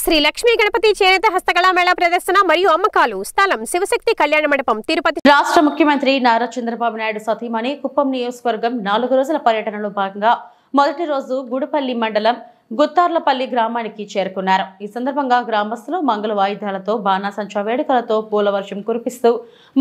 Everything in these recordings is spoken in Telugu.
శ్రీ లక్ష్మీ గణపతి చేనేత హస్తకళా మేళా ప్రదర్శన మరియు అమ్మకాలు స్థలం శివశక్తి కళ్యాణ మండపం తిరుపతి. రాష్ట్ర ముఖ్యమంత్రి నారా చంద్రబాబు నాయుడు సతీమణి కుప్పం నియోజకవర్గం 4 రోజుల పర్యటనలో భాగంగా మొదటి రోజు గుడిపల్లి మండలం గుత్తార్లపల్లి గ్రామానికి చేరుకున్నారు. ఈ సందర్భంగా గ్రామస్తులు మంగళ వాయిద్యాలతో బాణాసంచా వేడుకలతో పూల వర్షం కురిపిస్తూ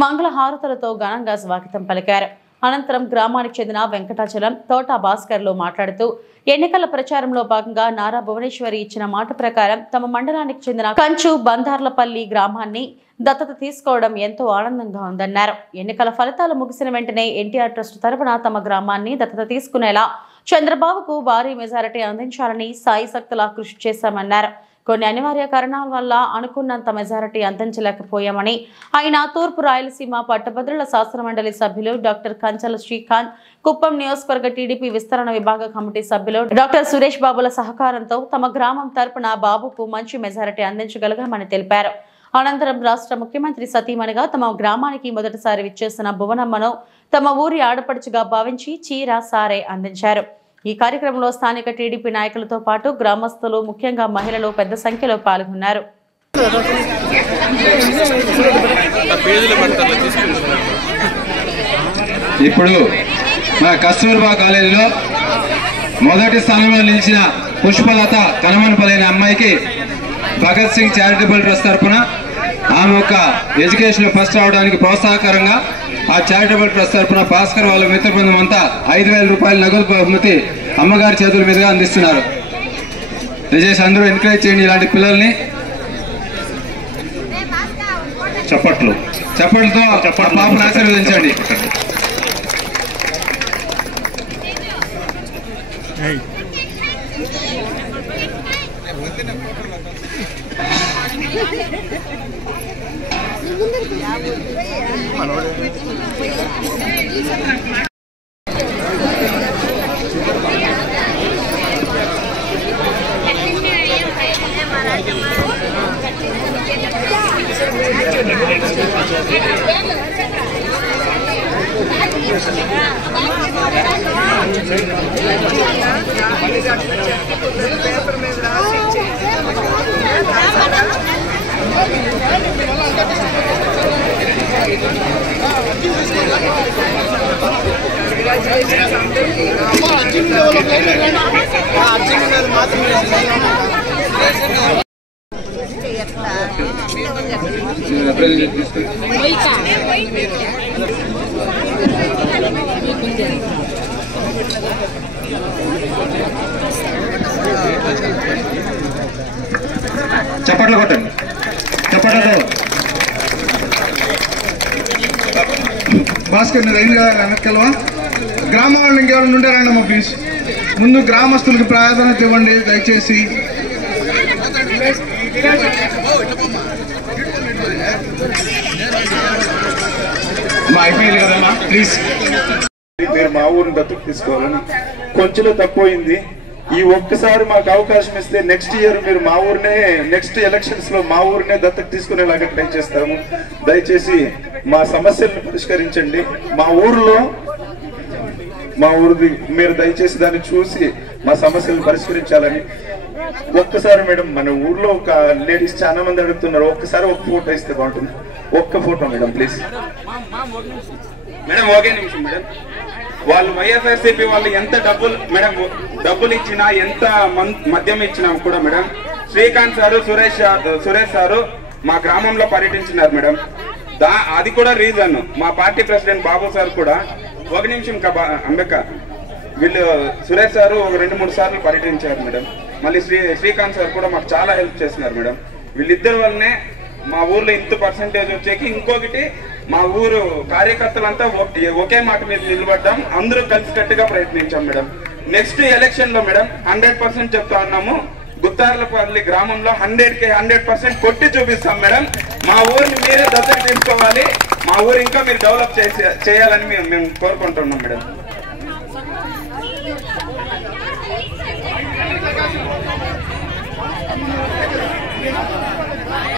మంగళ హారతులతో ఘనంగా స్వాగతం పలికారు. అనంతరం గ్రామానికి చెందిన వెంకటాచలం తోట భాస్కర్లు మాట్లాడుతూ ఎన్నికల ప్రచారంలో భాగంగా నారా భువనేశ్వరి ఇచ్చిన మాట ప్రకారం తమ మండలానికి చెందిన కంచు బందార్లపల్లి గ్రామాన్ని దత్తత తీసుకోవడం ఎంతో ఆనందంగా ఉందన్నారు. ఎన్నికల ఫలితాలు ముగిసిన వెంటనే ఎన్టీఆర్ ట్రస్ట్ తరపున తమ గ్రామాన్ని దత్తత తీసుకునేలా చంద్రబాబుకు భారీ మెజారిటీ అందించాలని సాయశక్తులా కృషి చేశామన్నారు. కొన్ని అనివార్య కారణాల వల్ల అనుకున్నంత మెజారిటీ అందించలేకపోయామని ఆయన తూర్పు రాయలసీమ పట్టభద్రుల శాసనమండలి సభ్యులు డాక్టర్ కంచల శ్రీకాంత్, కుప్పం నియోజకవర్గ టీడీపీ విస్తరణ విభాగ కమిటీ సభ్యులు డాక్టర్ సురేష్ బాబుల సహకారంతో తమ గ్రామం తరపున బాబుకు మంచి మెజారిటీ అందించగలిగామని తెలిపారు. అనంతరం రాష్ట్ర ముఖ్యమంత్రి సతీమణిగా తమ గ్రామానికి మొదటిసారి విచ్చేసిన భువనమ్మను తమ ఊరి ఆడపడుచుగా భావించి చీర సారే అందించారు. ఈ కార్యక్రమంలో స్థానిక టీడీపీ నాయకులతో పాటు గ్రామస్తులు, ముఖ్యంగా మహిళలు పెద్ద సంఖ్యలో పాల్గొన్నారు. ఇప్పుడు మా కస్తూర్బా కాలేజీలో మొదటి స్థానంలో నిలిచిన పుష్పలత కనమనపల్లి అనే అమ్మాయికి భగత్ సింగ్ చారిటబుల్ ట్రస్ట్ తరఫున ఆమె యొక్క ఎడ్యుకేషన్ ఫస్ట్ అవడానికి ప్రోత్సాహకరంగా ఆ చారిటబుల్ ట్రస్ట్ తరఫున భాస్కర్ వాళ్ళ మిత్ర బృందం అంతా 5,000 రూపాయల నగదు బహుమతి అమ్మగారి చేతుల మీదుగా అందిస్తున్నారు. దయచేసి అందరూ ఎంకరేజ్ చేయండి ఇలాంటి పిల్లల్ని. చప్పట్లతో పాపను ఆశీర్వదించండి. చప్పట్లు కొట్టండి. చప్పట్లతో భాస్కర్ వెనక్కెళ్ళవా గ్రామ వాళ్ళు ఇంకెవరైనా ఉండారన్నమ్మా ప్లీజ్. ముందు గ్రామస్తులకు ప్రాధాన్యత ఇవ్వండి దయచేసి. అయిపోయింది కదమ్మా ప్లీజ్. మీరు మా ఊరిని దత్తత తీసుకోవాలని కొంచెం తక్కువైంది. ఈ ఒక్కసారి మాకు అవకాశం ఇస్తే నెక్స్ట్ ఇయర్ మీరు మా ఊరినే నెక్స్ట్ ఎలక్షన్స్ లో మా ఊరినే దత్తత తీసుకునేలాగా ట్రై చేస్తాము. దయచేసి మా సమస్యలను పరిష్కరించండి. మా ఊరిది మీరు దయచేసి దాన్ని చూసి మా సమస్యలను పరిష్కరించాలని. ఒక్కసారి మేడం, మన ఊర్లో ఒక లేడీస్ చాలా మంది అడుగుతున్నారు, ఒక్కసారి ఒక ఫోటో ఇస్తే బాగుంటుంది. ఒక్క ఫోటో మేడం ప్లీజ్. మేడం ఒకే నిమిషం మేడం. వాళ్ళు వైఎస్ఆర్సీపీ వాళ్ళు ఎంత డబ్బులు ఇచ్చినా, ఎంత మద్యం ఇచ్చినా కూడా madam, Srikanth sir, Suresh sir మా గ్రామంలో పర్యటించినారు మేడం. అది కూడా రీజన్. మా పార్టీ ప్రెసిడెంట్ బాబు సార్ కూడా ఒక నిమిషం అంబేద్కర్ వీళ్ళు సురేష్ సారు ఒక 2-3 సార్లు పర్యటించారు మేడం. మళ్ళీ శ్రీకాంత్ సార్ కూడా మాకు చాలా హెల్ప్ చేస్తున్నారు మేడం. వీళ్ళిద్దరి వల్లనే మా ఊర్లో ఇంత పర్సెంటేజ్ వచ్చేకి. ఇంకొకటి, మా ఊరు కార్యకర్తలంతా ఒకే మాట మీద నిలబడ్డాం, అందరూ కలిసికట్టుగా ప్రయత్నించాం మేడం. నెక్స్ట్ ఎలక్షన్ లో మేడం 100% చెప్తా ఉన్నాము, గుత్తార్లపల్లి గ్రామంలో 100కి 100% కొట్టి చూపిస్తాం మేడం. మా ఊరిని మీరే దత్తత తీసుకోవాలి. మా ఊరు ఇంకా మీరు డెవలప్ చేయాలని మేము కోరుకుంటున్నాం మేడం.